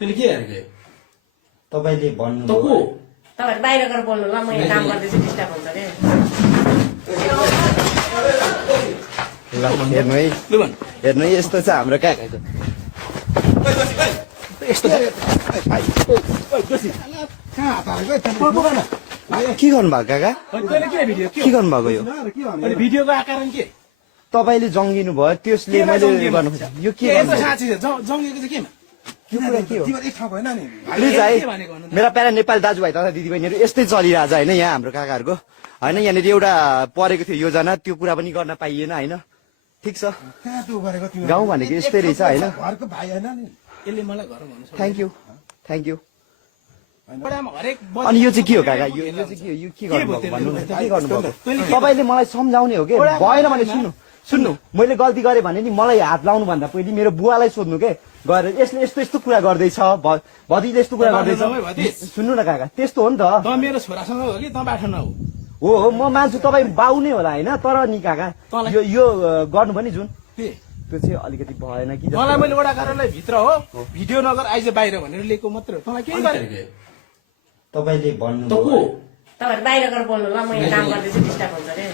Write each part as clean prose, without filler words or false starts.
तैँले के हेरेको तपाईले भन्नु त को तपाईहरु बाहिर गएर बोल्नु ल म यहाँ काम गर्दैछु डिस्टर्ब हुन्छ रे ल हेर्नु है लु भन् हेर्नु है यस्तो छ हाम्रो काकाको यस्तो के गर्नुभएको काका तैँले के भिडियो के गर्नुभएको यो अनि भिडियोको आकार के तपाईले जङ्गिनु भयो त्यसले मैले गर्नु खोजेँ यो के यस्तो गर्नुभयो? साँच्ची छ जङ्गेको चाहिँ केमा यो कुरा के हो एक ठाउँ भएन नि प्लिज है के भनेको भन्नु त? मेरा प्यारा नेपाली दाजुभाइ तथा दिदीबहिनीहरू यस्तै चलिरहेछ होइन यहाँ हाम्रो काकाहरूको होइन यहाँनिर एउटा परेको थियो योजना त्यो कुरा पनि गर्न पाइएन होइन ठिक छ कहाँ त्यो गरेको तिम्रो गाउँ भनेको यस्तै रहेछ होइन घरको भाइ होइन नि यसले मलाई घर भन्नु सक्छ थ्याङ्क यू बडामा हरेक अनि यो चाहिँ के हो काका यो चाहिँ के हो यो के गर्नुभएको भन्नु न के गर्नुभएको तपाईँले मलाई सम्झाउने हो कि भएन भने सुन्नु मैले गल्ती गरेँ भने नि मलाई हात लाउनु भन्दा पहिले मेरो बुवालाई सोध्नु के गएर यसले यस्तो यस्तो कुरा गर्दैछ भतिजले यस्तो कुरा गर्दैछ सुन्नु न काका त्यस्तो हो नि त त मेरो छोरासँग हो कि त बाठो नहो हो म मान्छु तपाईँ बाउ नै होला होइन तर नि काका यो गर्नु पनि जुन त्यो चाहिँ अलिकति भएन कि मलाई मैले वडा कार्यालय भित्र हो भिडियो नगर आइज बाहिर भनेर लिएको मात्र हो तँलाई के गरेको तपाईँले भन्नु त को तपाईहरु बाहिर गएर बोल्नु ल म यहाँ काम गर्दैछु डिस्टर्ब हुन्छ रे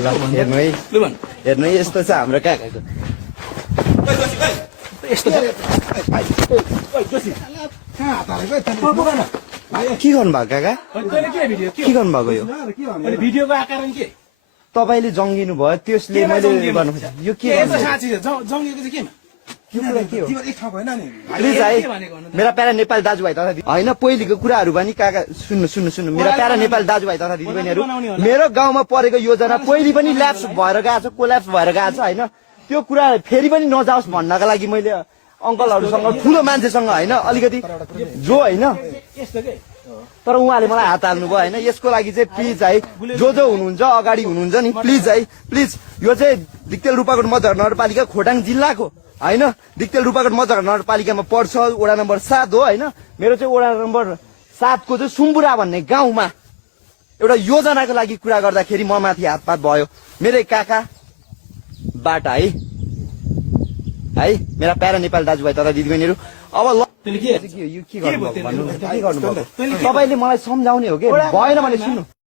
ल हेर्नु है लु भन् हेर्नु है यस्तो छ हाम्रो काकाको यस्तो कहाँ हात हालेको के गर्नुभएको काका तैँले के भिडियो के गर्नुभएको यो अनि भिडियोको आकार के तपाईँले जङ्गिनु भयो त्यसले मैले गर्नु खोजेँ यो के यस्तो गर्नुभयो? साँच्ची छ जङ्गेको चाहिँ केमा यो कुरा के हो तिम्रो एक ठाउँ भएन नि प्लिज है के भनेको भन्नु त? मेरा प्यारा नेपाली दाजुभाइ तथा होइन पहिलेको कुराहरू पनि काका सुन्नु मेरा प्यारा नेपाली दाजुभाइ तथा दिदीबहिनीहरू मेरो गाउँमा परेको योजना पहिले पनि ल्याप्स भएर गएको छ कोल्याप्स भएर गएको छ होइन त्यो कुरा फेरि पनि नजाओस् भन्नका लागि मैले अङ्कलहरूसँग ठुलो मान्छेसँग होइन अलिकति जो होइन यस्तो के तर उहाँले मलाई हात हाल्नु भयो होइन यसको लागि चाहिँ प्लिज है जो हुनुहुन्छ अगाडि हुनुहुन्छ नि प्लिज है प्लिज यो चाहिँ दिक्तेल रूपाकोट मजहर नगरपालिका खोटाङ जिल्लाको होइन दिक्तेल रूपाकोट मजहर नगरपालिकामा पर्छ वडा नम्बर 7 हो होइन मेरो चाहिँ वडा नम्बर 7 को चाहिँ सुम्बुरा भन्ने गाउँमा एउटा योजनाको लागि कुरा गर्दाखेरि म माथि हातपात भयो मेरै काकाबाट है मेरा प्यारा नेपाली दाजुभाइ तथा दिदीबहिनीहरू अब ल तैँले के यो के गर्नुभएको भन्नु न के गर्नुभएको तैँले के- तपाईँले मलाई सम्झाउने हो कि भएन भने सुन्नु